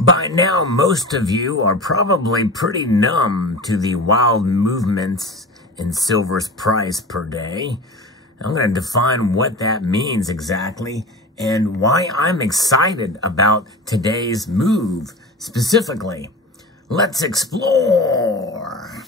By now, most of you are probably pretty numb to the wild movements in silver's price per day. I'm going to define what that means exactly and why I'm excited about today's move specifically. Let's explore.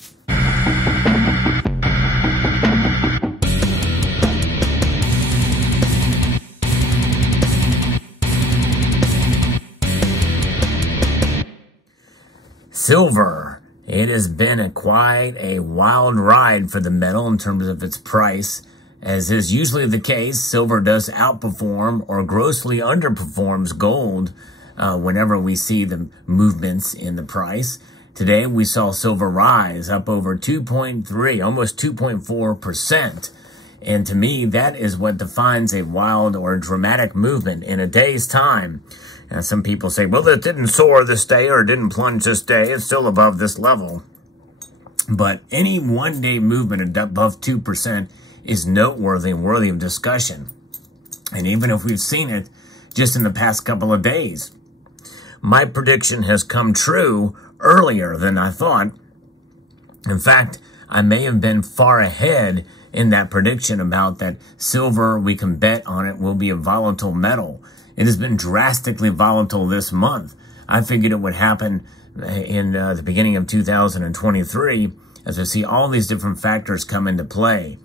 Silver. It has been quite a wild ride for the metal in terms of its price. As is usually the case, silver does outperform or grossly underperforms gold whenever we see the movements in the price. Today, we saw silver rise up over 2.3, almost 2.4%. And to me, that is what defines a wild or dramatic movement in a day's time. And some people say, well, it didn't soar this day or it didn't plunge this day. It's still above this level. But any one-day movement above 2% is noteworthy and worthy of discussion. And even if we've seen it just in the past couple of days, my prediction has come true earlier than I thought. In fact, I may have been far ahead in that prediction about that silver, we can bet on it, will be a volatile metal. It has been drastically volatile this month. I figured it would happen in the beginning of 2023 as I see all these different factors come into play.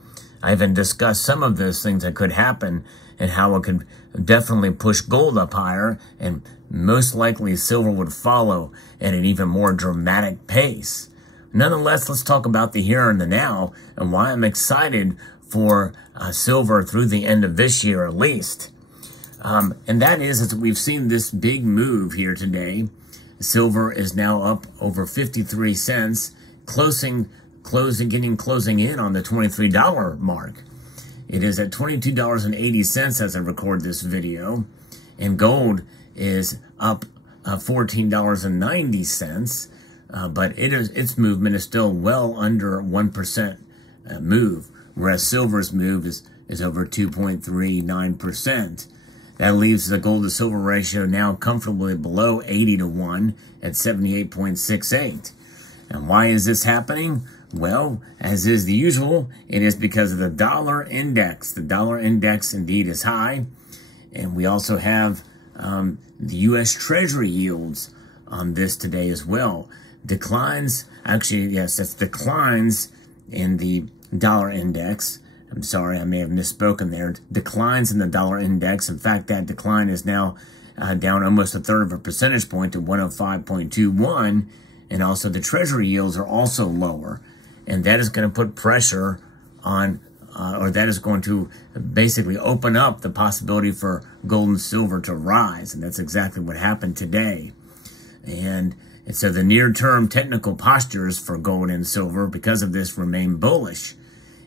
I even discussed some of those things that could happen and how it could definitely push gold up higher, and most likely silver would follow at an even more dramatic pace. Nonetheless, let's talk about the here and the now and why I'm excited for silver through the end of this year at least. And that is we've seen this big move here today. Silver is now up over 53 cents, closing in on the $23 mark. It is at $22.80 as I record this video, and gold is up $14.90. But its movement is still well under 1% move, whereas silver's move is over 2.39%. That leaves the gold to silver ratio now comfortably below 80-1 at 78.68. And why is this happening? Well, as is the usual, it is because of the dollar index. The dollar index indeed is high. And we also have the U.S. Treasury yields on this today as well. Declines, actually, yes, that's declines in the dollar index. I'm sorry, I may have misspoken there. Declines in the dollar index. In fact, that decline is now down almost a third of a percentage point to 105.21. And also the Treasury yields are also lower. And that is going to put pressure on, or that is going to basically open up the possibility for gold and silver to rise. And that's exactly what happened today. And so the near-term technical postures for gold and silver, because of this, remain bullish.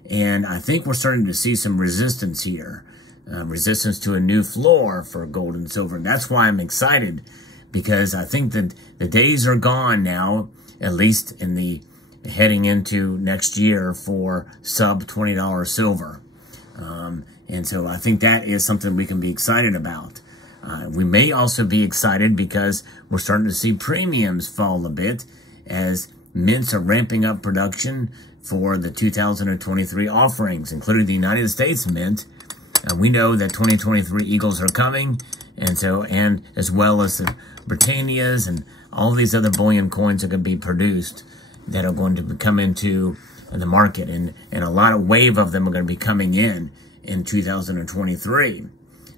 And I think we're starting to see some resistance here, resistance to a new floor for gold and silver. And that's why I'm excited, because I think that the days are gone now, at least in the heading into next year, for sub $20 silver. And so I think that is something we can be excited about. We may also be excited because we're starting to see premiums fall a bit as mints are ramping up production for the 2023 offerings, including the United States Mint. We know that 2023 Eagles are coming, and as well as the Britannias and all these other bullion coins are going to be produced that are going to come into the market, and a lot of wave of them are going to be coming in 2023.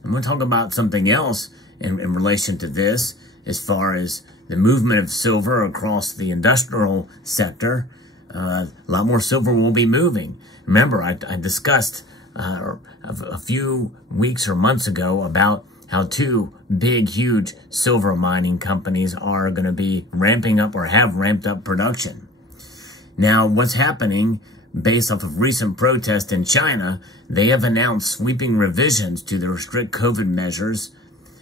I'm going to talk about something else in relation to this, as far as the movement of silver across the industrial sector. A lot more silver will be moving. Remember, I discussed a few weeks or months ago about how two big, huge silver mining companies are going to be ramping up or have ramped up production. Now, what's happening, based off of recent protests in China, they have announced sweeping revisions to their strict COVID measures,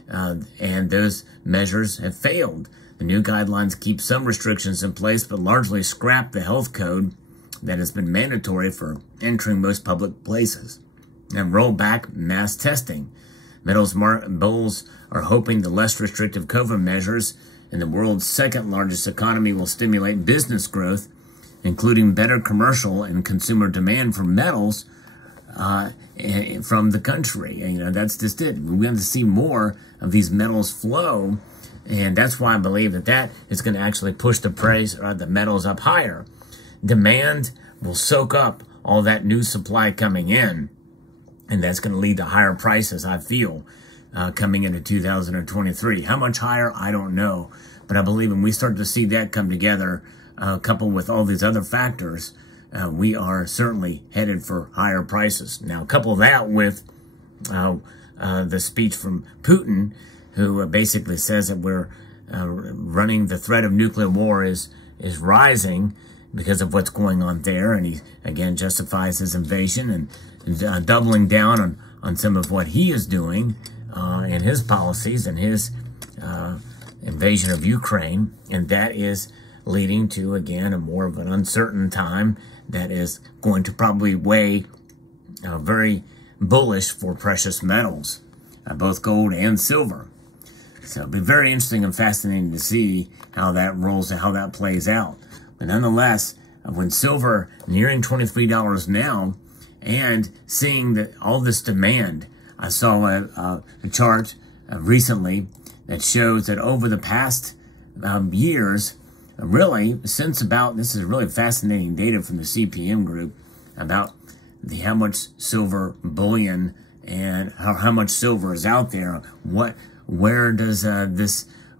and those measures have failed. The new guidelines keep some restrictions in place, but largely scrap the health code that has been mandatory for entering most public places, and roll back mass testing. Metals bulls are hoping the less restrictive COVID measures in the world's second largest economy will stimulate business growth, including better commercial and consumer demand for metals from the country. And, that's just it. We have to see more of these metals flow, and that's why I believe that is going to actually push the price of the metals up higher. Demand will soak up all that new supply coming in, and that's going to lead to higher prices, I feel, coming into 2023. How much higher, I don't know. But I believe when we start to see that come together, coupled with all these other factors, we are certainly headed for higher prices. Now, couple that with the speech from Putin, who basically says that we're running the threat of nuclear war is rising because of what's going on there. And he, again, justifies his invasion and doubling down on some of what he is doing in his policies and his invasion of Ukraine. And that is leading to, again, a more of an uncertain time that is going to probably weigh very bullish for precious metals, both gold and silver. So it'll be very interesting and fascinating to see how that rolls and how that plays out. But nonetheless, when silver nearing $23 now and seeing that all this demand, I saw a chart recently that shows that over the past years, really since about, this is really fascinating data from the CPM group about how much silver bullion and how much silver is out there. Where does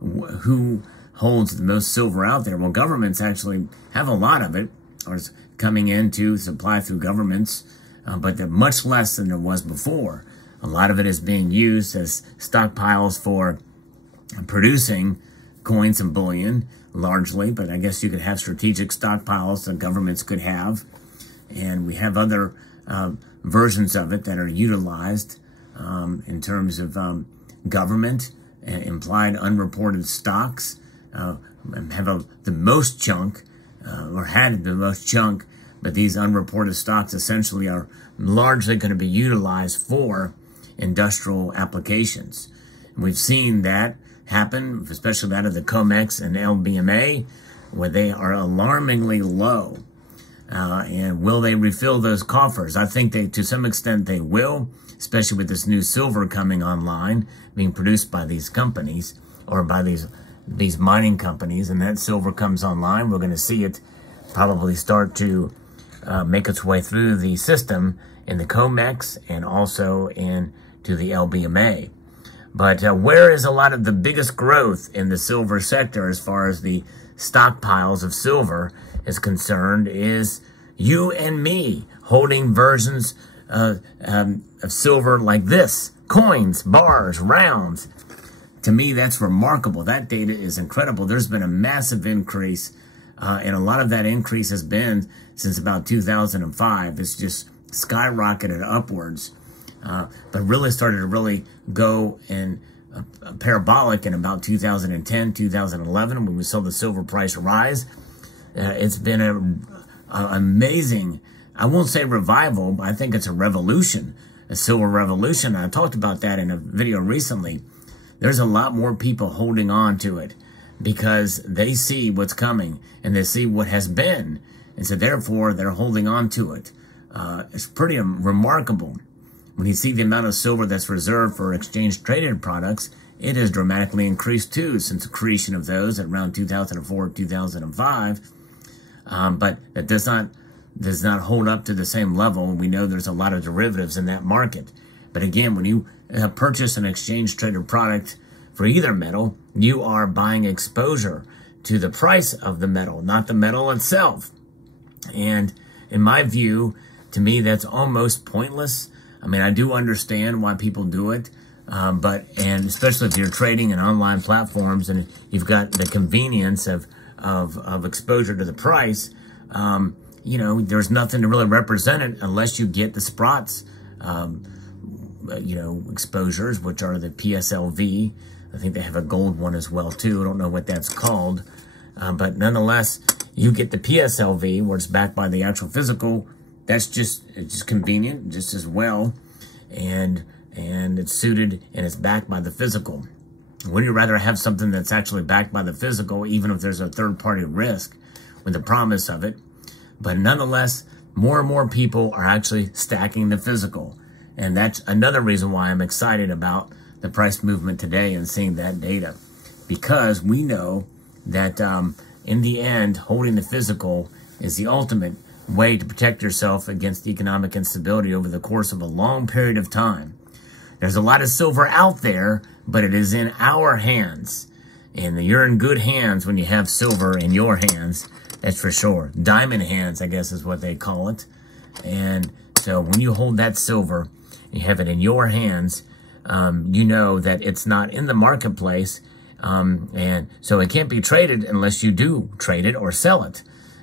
who holds the most silver out there? Well, governments actually have a lot of it, or it's coming into supply through governments, but they're much less than there was before. A lot of it is being used as stockpiles for producing coins and bullion, largely, but I guess you could have strategic stockpiles that governments could have, and we have other versions of it that are utilized in terms of government, implied unreported stocks, have the most chunk, or had the most chunk, but these unreported stocks essentially are largely going to be utilized for industrial applications. And we've seen that happen, especially that of the COMEX and LBMA, where they are alarmingly low. And will they refill those coffers? I think to some extent they will, especially with this new silver coming online, being produced by these companies, or by these mining companies, and that silver comes online. We're going to see it probably start to make its way through the system in the COMEX and also into the LBMA. But where is a lot of the biggest growth in the silver sector as far as the stockpiles of silver is concerned is you and me holding versions of silver like this. Coins, bars, rounds. To me, that's remarkable. That data is incredible. There's been a massive increase, and a lot of that increase has been since about 2005. It's just skyrocketed upwards, but really started to really go in parabolic in about 2010, 2011, when we saw the silver price rise. It's been an amazing, I won't say revival, but I think it's a revolution, a silver revolution. I talked about that in a video recently. There's a lot more people holding on to it because they see what's coming and they see what has been. And so therefore, they're holding on to it. It's pretty remarkable. When you see the amount of silver that's reserved for exchange-traded products, it has dramatically increased too since the creation of those at around 2004, 2005. But that does not hold up to the same level. We know there's a lot of derivatives in that market. But again, when you purchase an exchange-traded product for either metal, you are buying exposure to the price of the metal, not the metal itself. And in my view, to me, that's almost pointless. I mean, I do understand why people do it, and especially if you're trading in online platforms and you've got the convenience of exposure to the price, you know, there's nothing to really represent it unless you get the Sprots, you know, exposures, which are the PSLV. I think they have a gold one as well too. I don't know what that's called, but nonetheless, you get the PSLV where it's backed by the actual physical. That's it's just convenient, just as well, and it's suited and it's backed by the physical. Wouldn't you rather have something that's actually backed by the physical, even if there's a third-party risk with the promise of it? But nonetheless, more and more people are actually stacking the physical. And that's another reason why I'm excited about the price movement today and seeing that data. Because we know that in the end, holding the physical is the ultimate way to protect yourself against economic instability over the course of a long period of time. There's a lot of silver out there, but it is in our hands. And you're in good hands when you have silver in your hands, that's for sure. Diamond hands, I guess is what they call it. And so when you hold that silver, you have it in your hands, you know that it's not in the marketplace, and so it can't be traded unless you do trade it or sell it.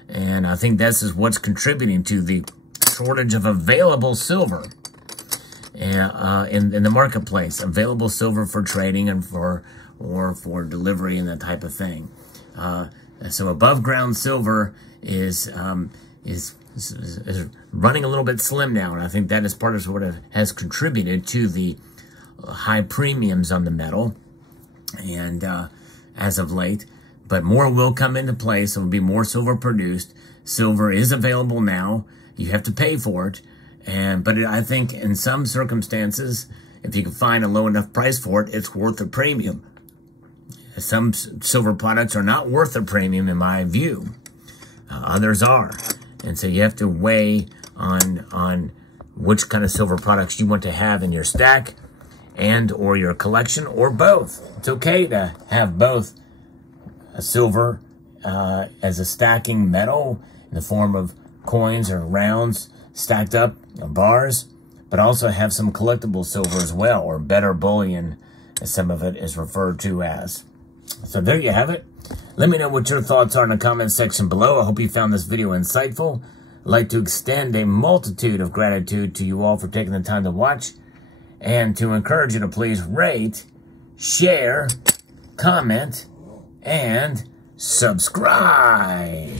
And I think this is what's contributing to the shortage of available silver in the marketplace. Available silver for trading and for delivery and that type of thing. So above ground silver is running a little bit slim now, and I think that is part of what has contributed to the high premiums on the metal and as of late. But more will come into place. There will be more silver produced. Silver is available now. You have to pay for it. But I think in some circumstances, if you can find a low enough price for it, it's worth a premium. Some silver products are not worth a premium in my view. Others are. And so you have to weigh on which kind of silver products you want to have in your stack and or your collection, or both. It's okay to have both a silver as a stacking metal in the form of coins or rounds stacked up or bars, but also have some collectible silver as well, or better bullion, as some of it is referred to as. So there you have it. Let me know what your thoughts are in the comment section below. I hope you found this video insightful. I'd like to extend a multitude of gratitude to you all for taking the time to watch, and to encourage you to please rate, share, comment, and subscribe.